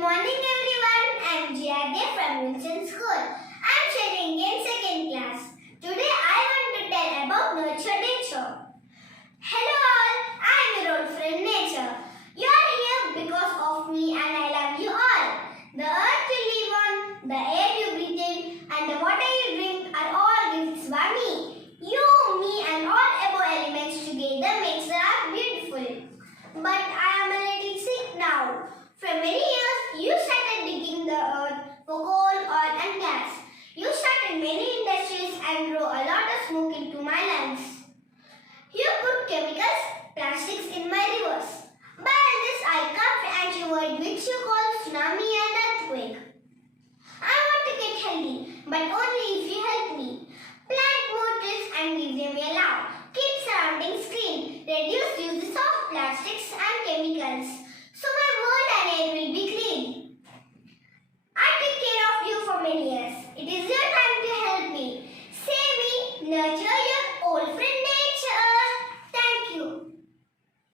morning everyone, I am Jia from Wilson School. I am sharing in second class. Today I want to tell about nurture nature. Hello all, I am your old friend Nature. You are here because of me and I love you all. The earth you live on, the air you breathe in and the water you drink are all gifts by me. You, me and all above elements together makes the earth beautiful. But I am a little sick now. For many years, you started digging the earth for coal, oil and gas. You started many industries and drew a lot of smoke into my lungs. You put chemicals, plastics in my rivers. By this I coughed and shivered which you call tsunami and earthquake. I want to get healthy, but only if you help me. Plant more trees and give them a love. Keep surroundings clean. Reduce use